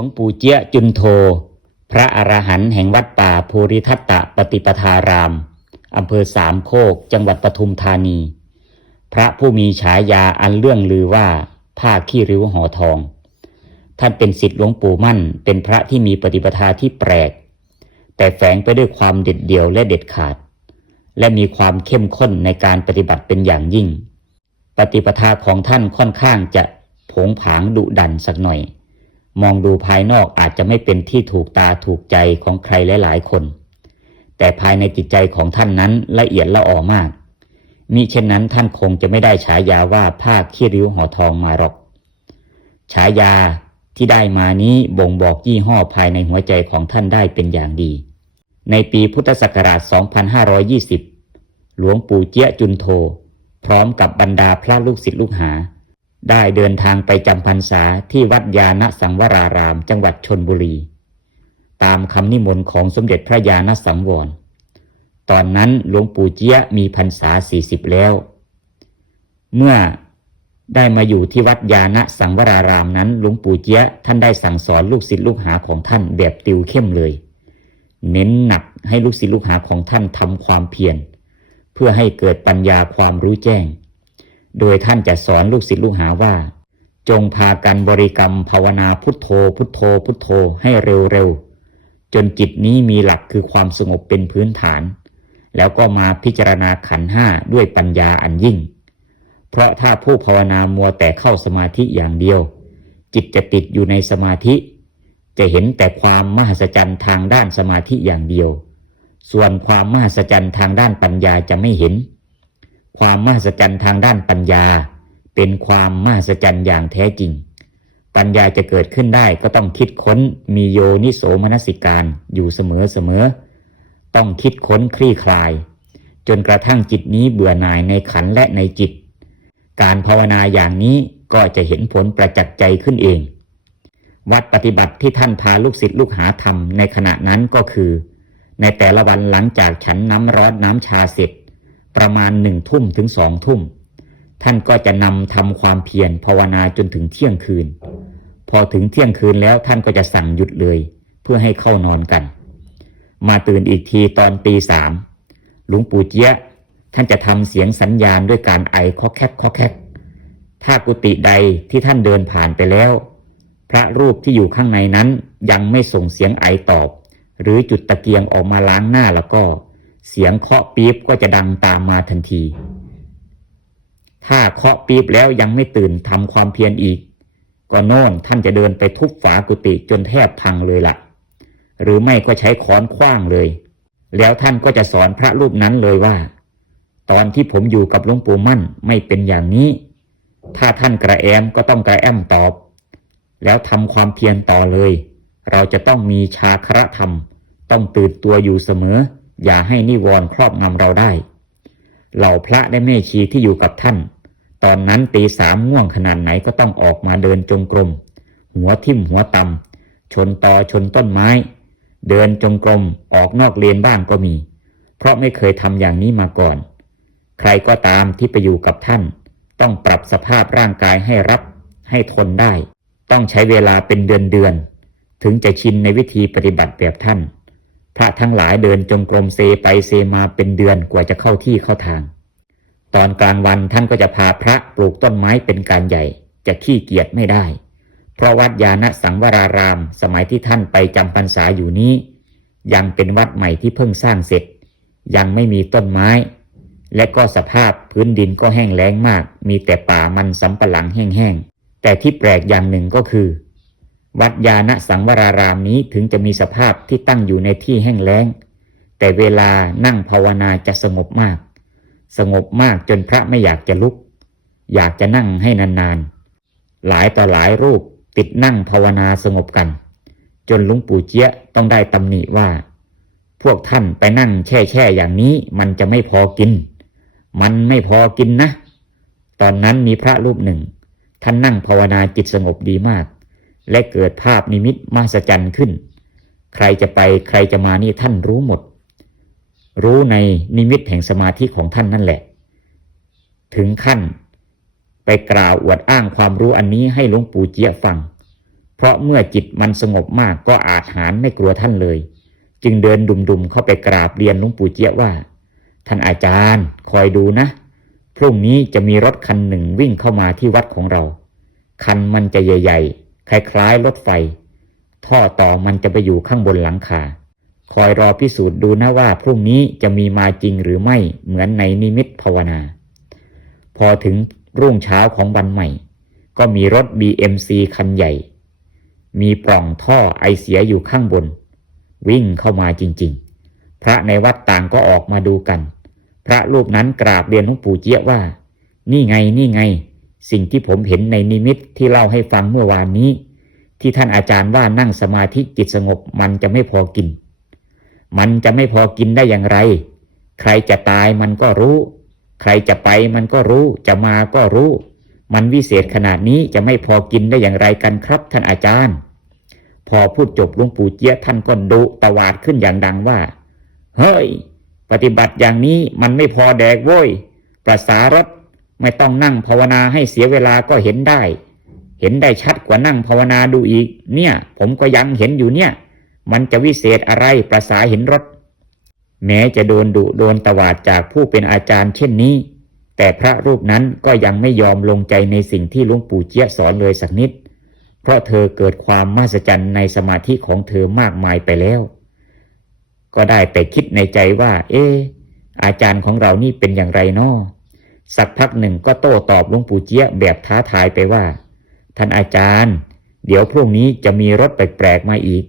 วงปู่เจียจุนโท พระอรหันต์แห่งวัดป่าภูริทัตตะปฏิปทาราม อำเภอสามโคก จังหวัดปทุมธานี พระผู้มีฉายาอันเรื่องลือว่าผ้าขี้ริ้วห่อทอง ท่านเป็นศิษย์หลวงปู่มั่น เป็นพระที่มีปฏิปทาที่แปลก แต่แฝงไปด้วยความเด็ดเดี่ยวและเด็ดขาด และมีความเข้มข้นในการปฏิบัติเป็นอย่างยิ่ง ปฏิปทาของท่านค่อนข้างจะผงผางดุดันสักหน่อย มองดูภายนอกอาจจะไม่เป็นที่ถูกตาถูกใจของใครหลายๆคน แต่ภายในจิตใจของท่านนั้นละเอียดละออมาก มิเช่นนั้นท่านคงจะไม่ได้ฉายาว่าผ้าขี้ริ้วห่อทองมาหรอก ฉายาที่ได้มานี้บ่งบอกยี่ห้อภายในหัวใจของท่านได้เป็นอย่างดี ในปีพุทธศักราช 2520 หลวงปู่เจี๊ยจุนโท พร้อมกับบรรดาพระลูกศิษย์ลูกหา ได้เดินทางไปจำพรรษาที่วัดยาณสังวราราม จังหวัดชนบุรี ตามคำนิมนต์ของสมเด็จพระยาณสังวร ตอนนั้นหลวงปู่เจี๊ยมีพรรษา40แล้ว เมื่อได้มาอยู่ที่วัดยาณสังวรารามนั้นหลวงปู่เจี๊ยท่านได้สั่งสอนลูกศิษย์ลูกหาของท่านแบบติวเข้มเลย เน้นหนักให้ลูกศิษย์ลูกหาของท่านทำความเพียรเพื่อให้เกิดปัญญาความรู้แจ้ง โดยท่านจะสอนลูกศิษย์ลูกหาว่า จงพากันบริกรรมภาวนาพุทโธ พุทโธ พุทโธให้เร็วๆ จนจิตนี้มีหลักคือความสงบเป็นพื้นฐาน แล้วก็มาพิจารณาขันห้าด้วยปัญญาอันยิ่ง เพราะถ้าผู้ภาวนามัวแต่เข้าสมาธิอย่างเดียว จิตจะติดอยู่ในสมาธิ จะเห็นแต่ความมหัศจรรย์ทางด้านสมาธิอย่างเดียว ส่วนความมหัศจรรย์ทางด้านปัญญาจะไม่เห็น ความมหัศจรรย์ทางด้านปัญญา เป็นความมหัศจรรย์อย่างแท้จริง ปัญญาจะเกิดขึ้นได้ก็ต้องคิดค้นมีโยนิโสมนสิการอยู่เสมอเสมอ ต้องคิดค้นคลี่คลาย จนกระทั่งจิตนี้เบื่อหน่ายในขันและในจิต การภาวนาอย่างนี้ก็จะเห็นผลประจักษ์ใจขึ้นเอง วัดปฏิบัติที่ท่านพาลูกศิษย์ลูกหาทำในขณะนั้นก็คือ ในแต่ละวันหลังจากฉันน้ำร้อนน้ำชาเสร็จ ประมาณหนึ่งทุ่มถึงสองทุ่ม ท่านก็จะนำทำความเพียรภาวนาจนถึงเที่ยงคืน พอถึงเที่ยงคืนแล้วท่านก็จะสั่งหยุดเลย เพื่อให้เข้านอนกัน มาตื่นอีกทีตอนตีสามหลวงปู่เจี๊ยะท่านจะทำเสียงสัญญาณด้วยการไอคอแคกคอแคกถ้ากุฏิใดที่ท่านเดินผ่านไปแล้ว พระรูปที่อยู่ข้างในนั้นยังไม่ส่งเสียงไอตอบ หรือจุดตะเกียงออกมาล้างหน้าแล้วก็ เสียงเคาะปี๊บก็จะดังตามมาทันที ถ้าเคาะปี๊บแล้วยังไม่ตื่นทำความเพียรอีก ก็โน่นท่านจะเดินไปทุบฝากุฏิจนแทบพังเลยละ่ะ หรือไม่ก็ใช้ค้อนคว้างเลย แล้วท่านก็จะสอนพระรูปนั้นเลยว่า ตอนที่ผมอยู่กับหลวงปู่มั่นไม่เป็นอย่างนี้ ถ้าท่านกระแอมก็ต้องกระแอมตอบ แล้วทำความเพียรต่อเลย เราจะต้องมีชาคระธรรม ต้องตื่นตัวอยู่เสมอ อย่าให้นิวรณ์ครอบงำเราได้ เหล่าพระและแม่ชีที่อยู่กับท่าน ตอนนั้นตีสามง่วงขนาดไหนก็ต้องออกมาเดินจงกรม หัวทิ่มหัวตำชนตอชนต้นไม้ เดินจงกรมออกนอกเลนบ้างก็มี เพราะไม่เคยทำอย่างนี้มาก่อน ใครก็ตามที่ไปอยู่กับท่าน ต้องปรับสภาพร่างกายให้รับให้ทนได้ ต้องใช้เวลาเป็นเดือนเดือนๆถึงจะชินในวิธีปฏิบัติแบบท่าน ระทั้งหลายเดินจงกรมเซไปเซมาเป็นเดือนกว่าจะเข้าที่เข้าทาง ตอนกลางวันท่านก็จะพาพระปลูกต้นไม้เป็นการใหญ่ จะขี้เกียจไม่ได้ เพราะวัดยาณสังวราราม สมัยที่ท่านไปจำพรรษาอยู่นี้ ยังเป็นวัดใหม่ที่เพิ่งสร้างเสร็จ ยังไม่มีต้นไม้ และก็สภาพพื้นดินก็แห้งแล้งมาก มีแต่ป่ามันสำปะหลังแห้งๆแต่ที่แปลกอย่างหนึ่งก็คือ วัดยาณสังวรารามนี้ถึงจะมีสภาพที่ตั้งอยู่ในที่แห้งแล้ง แต่เวลานั่งภาวนาจะสงบมาก สงบมากจนพระไม่อยากจะลุก อยากจะนั่งให้นานๆ หลายต่อหลายรูปติดนั่งภาวนาสงบกัน จนลุงปู่เจี๊ยต้องได้ตำหนิว่า พวกท่านไปนั่งแช่แช่อย่างนี้มันจะไม่พอกิน มันไม่พอกินนะ ตอนนั้นมีพระรูปหนึ่ง ท่านนั่งภาวนาจิตสงบดีมาก และเกิดภาพนิมิตมหัศจรรย์ขึ้น ใครจะไปใครจะมานี่ท่านรู้หมด รู้ในนิมิตแห่งสมาธิของท่านนั่นแหละ ถึงขั้น ไปกล่าวอวดอ้างความรู้อันนี้ให้หลวงปู่เจี๊ยฟัง เพราะเมื่อจิตมันสงบมากก็อาจหารไม่กลัวท่านเลย จึงเดินดุมๆเข้าไปกราบเรียนหลวงปู่เจี๊ยว่า ท่านอาจารย์คอยดูนะพรุ่งนี้จะมีรถคันหนึ่งวิ่งเข้ามาที่วัดของเรา คันมันจะใหญ่ ๆ คล้ายๆรถไฟ ท่อต่อมันจะไปอยู่ข้างบนหลังคา คอยรอพิสูจน์ดูนะว่าพรุ่งนี้จะมีมาจริงหรือไม่เหมือนในนิมิตภาวนา พอถึงรุ่งเช้าของวันใหม่ ก็มีรถ BMC คันใหญ่ มีปล่องท่อไอเสียอยู่ข้างบน วิ่งเข้ามาจริง ๆ พระในวัดต่างก็ออกมาดูกัน พระรูปนั้นกราบเรียนหลวงปู่เจี๊ยว่า นี่ไงนี่ไง สิ่งที่ผมเห็นในนิมิตที่เล่าให้ฟังเมื่อวานนี้ ที่ท่านอาจารย์ว่านั่งสมาธิจิตสงบมันจะไม่พอกิน มันจะไม่พอกินได้อย่างไร ใครจะตายมันก็รู้ ใครจะไปมันก็รู้ จะมาก็รู้ มันวิเศษขนาดนี้จะไม่พอกินได้อย่างไรกันครับท่านอาจารย์ พอพูดจบหลวงปู่เจี๊ยท่านก็ดุตวาดขึ้นอย่างดังว่า เฮ้ย ปฏิบัติอย่างนี้มันไม่พอแดกโว้ยประสารถ ไม่ต้องนั่งภาวนาให้เสียเวลาก็เห็นได้ เห็นได้ชัดกว่านั่งภาวนาดูอีก เนี่ย ผมก็ยังเห็นอยู่เนี่ย มันจะวิเศษอะไรประสาเห็นรถ แม้จะโดนดุโดนตวาดจากผู้เป็นอาจารย์เช่นนี้ แต่พระรูปนั้นก็ยังไม่ยอมลงใจในสิ่งที่หลวงปู่เจี๊ยสอนเลยสักนิด เพราะเธอเกิดความมหัศจรรย์ในสมาธิของเธอมากมายไปแล้ว ก็ได้แต่คิดในใจว่า เอออาจารย์ของเรานี่เป็นอย่างไรนาะ สักพักหนึ่งก็โต้ตอบหลวงปู่เจี๊ยแบบท้าทายไปว่า ท่านอาจารย์ เดี๋ยวพรุ่งนี้จะมีรถแปลกๆมาอีก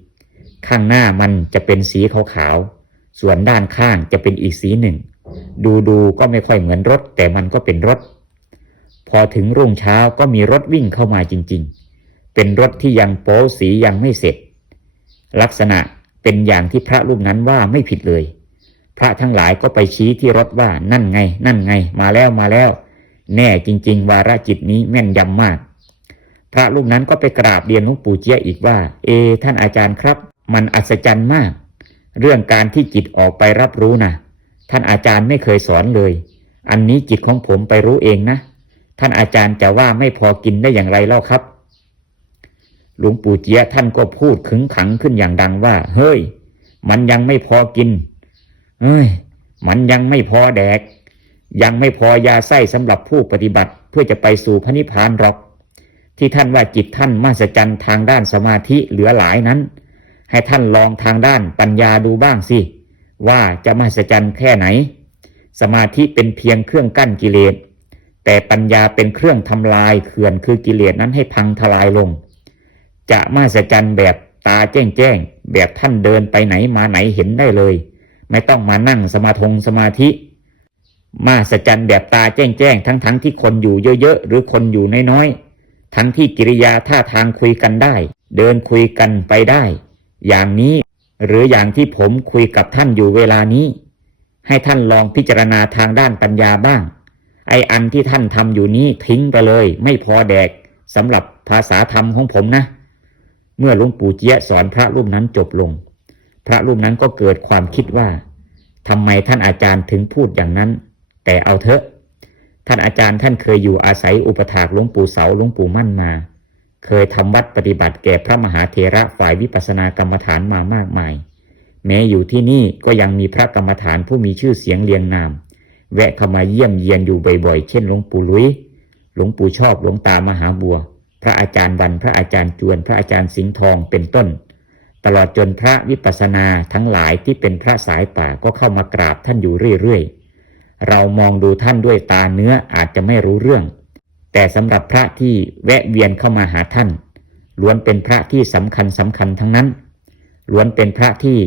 ข้างหน้ามันจะเป็นสีขาวๆส่วนด้านข้างจะเป็นอีกสีหนึ่ง ดูดูๆก็ไม่ค่อยเหมือนรถ แต่มันก็เป็นรถ พอถึงรุ่งเช้าก็มีรถวิ่งเข้ามาจริง ๆ เป็นรถที่ยังโป๊สียังไม่เสร็จ ลักษณะเป็นอย่างที่พระรูปนั้นว่าไม่ผิดเลย พระทั้งหลายก็ไปชี้ที่รถว่านั่นไง นั่นไง มาแล้วมาแล้ว แน่จริง ๆ วาระจิตนี้แม่นยำมาก พระรูปนั้นก็ไปกราบเรียนหลวงปู่เจี๊ยอีกว่า เอ ท่านอาจารย์ครับ มันอัศจรรย์มาก เรื่องการที่จิตออกไปรับรู้นะท่านอาจารย์ไม่เคยสอนเลย อันนี้จิตของผมไปรู้เองนะ ท่านอาจารย์จะว่าไม่พอกินได้อย่างไรเล่าครับหลวงปู่เจี๊ยท่านก็พูดขึงขังขึ้นอย่างดังว่า เฮ้ย มันยังไม่พอกิน เฮ้ย มันยังไม่พอแดก ยังไม่พอยาไส้สำหรับผู้ปฏิบัติเพื่อจะไปสู่พระนิพพานหรอก ที่ท่านว่าจิตท่านมหัศจรรย์ทางด้านสมาธิเหลือหลายนั้น ให้ท่านลองทางด้านปัญญาดูบ้างสิ ว่าจะมหัศจรรย์แค่ไหน สมาธิเป็นเพียงเครื่องกั้นกิเลสแต่ปัญญาเป็นเครื่องทำลายเขื่อนคือกิเลสนั้นให้พังทลายลง จะมหัศจรรย์แบบตาแจ้งแจ้งแบบท่านเดินไปไหนมาไหนเห็นได้เลย ไม่ต้องมานั่งสมาธงสมาธิมหัศจรรย์แบบตาแจ้งแจ้งทั้งทั้งที่คนอยู่เยอะๆ หรือคนอยู่น้อยๆ ทั้งที่กิริยาท่าทางคุยกันได้ เดินคุยกันไปได้ อย่างนี้หรืออย่างที่ผมคุยกับท่านอยู่เวลานี้ ให้ท่านลองพิจารณาทางด้านปัญญาบ้าง ไออันที่ท่านทำอยู่นี้ทิ้งไปเลย ไม่พอแดกสำหรับภาษาธรรมของผมนะ เมื่อหลวงปู่เจี๊ยสอนพระรูปนั้นจบลง พระรูปนั้นก็เกิดความคิดว่าทำไมท่านอาจารย์ถึงพูดอย่างนั้น แต่เอาเถอะ ท่านอาจารย์ท่านเคยอยู่อาศัยอุปถากหลวงปู่เสาหลวงปู่มั่นมา เคยทำวัดปฏิบัติแก่พระมหาเถระฝ่ายวิปัสสนากรรมฐานมามากมาย แม้อยู่ที่นี่ก็ยังมีพระกรรมฐานผู้มีชื่อเสียงเรียงนาม แวะเข้ามาเยี่ยมเยียนอยู่บ่อยๆ เช่นหลวงปู่ลุยหลวงปู่ชอบหลวงตามหาบัว พระอาจารย์วันพระอาจารย์จวน พระอาจารย์สิงห์ทองเป็นต้น ตลอดจนพระวิปัสสนาทั้งหลายที่เป็นพระสายป่าก็เข้ามากราบท่านอยู่เรื่อยๆ เรามองดูท่านด้วยตาเนื้ออาจจะไม่รู้เรื่อง แต่สำหรับพระที่แวะเวียนเข้ามาหาท่าน ล้วนเป็นพระที่สำคัญสำคัญทั้งนั้น ล้วนเป็นพระที่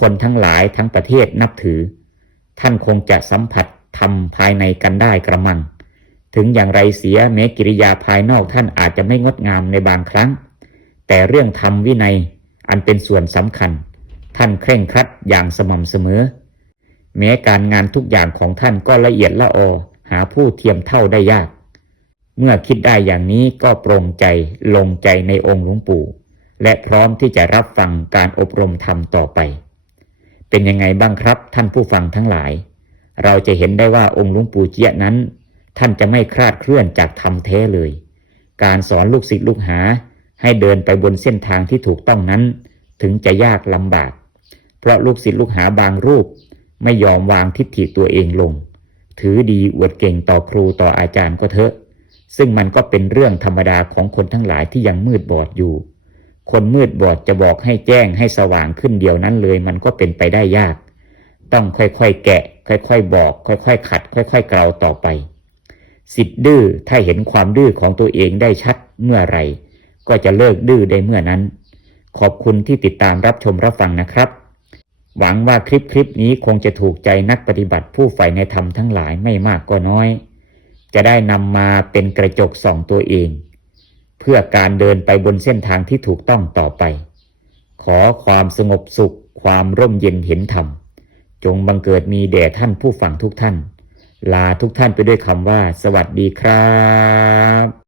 คนทั้งหลายทั้งประเทศนับถือ ท่านคงจะสัมผัสธรรมภายในกันได้กระมัง ถึงอย่างไรเสียแม้กิริยาภายนอกท่านอาจจะไม่งดงามในบางครั้ง แต่เรื่องธรรมวินัย อันเป็นส่วนสำคัญ ท่านเคร่งครัดอย่างสม่ำเสมอ แม้การงานทุกอย่างของท่านก็ละเอียดละออหาผู้เทียมเท่าได้ยาก เมื่อคิดได้อย่างนี้ก็โปร่งใจลงใจในองค์หลวงปู่ และพร้อมที่จะรับฟังการอบรมธรรมต่อไป เป็นยังไงบ้างครับท่านผู้ฟังทั้งหลาย เราจะเห็นได้ว่าองค์หลวงปู่เจียนั้น ท่านจะไม่คลาดเคลื่อนจากธรรมแท้เลย การสอนลูกศิษย์ลูกหา ให้เดินไปบนเส้นทางที่ถูกต้องนั้น ถึงจะยากลำบาก เพราะลูกศิษย์ลูกหาบางรูป ไม่ยอมวางทิฏฐิตัวเองลง ถือดีอวดเก่งต่อครูต่ออาจารย์ก็เถอะ ซึ่งมันก็เป็นเรื่องธรรมดาของคนทั้งหลายที่ยังมืดบอดอยู่ คนมืดบอดจะบอกให้แจ้งให้สว่างขึ้นเดียวนั้นเลย มันก็เป็นไปได้ยาก ต้องค่อยๆแกะ ค่อยๆบอก ค่อยๆขัด ค่อยๆกล่าวต่อไปสิทธิ์ดื้อถ้าเห็นความดื้อของตัวเองได้ชัดเมื่อไหร ก็จะเลิกดื้อได้เมื่อนั้น ขอบคุณที่ติดตามรับชมรับฟังนะครับ หวังว่าคลิปคลิปนี้คงจะถูกใจนักปฏิบัติผู้ใฝ่ในธรรมทั้งหลายไม่มากก็น้อย จะได้นำมาเป็นกระจกส่องตัวเอง เพื่อการเดินไปบนเส้นทางที่ถูกต้องต่อไป ขอความสงบสุข ความร่มเย็นเห็นธรรมจงบังเกิดมีแด่ท่านผู้ฟังทุกท่าน ลาทุกท่านไปด้วยคำว่า สวัสดีครับ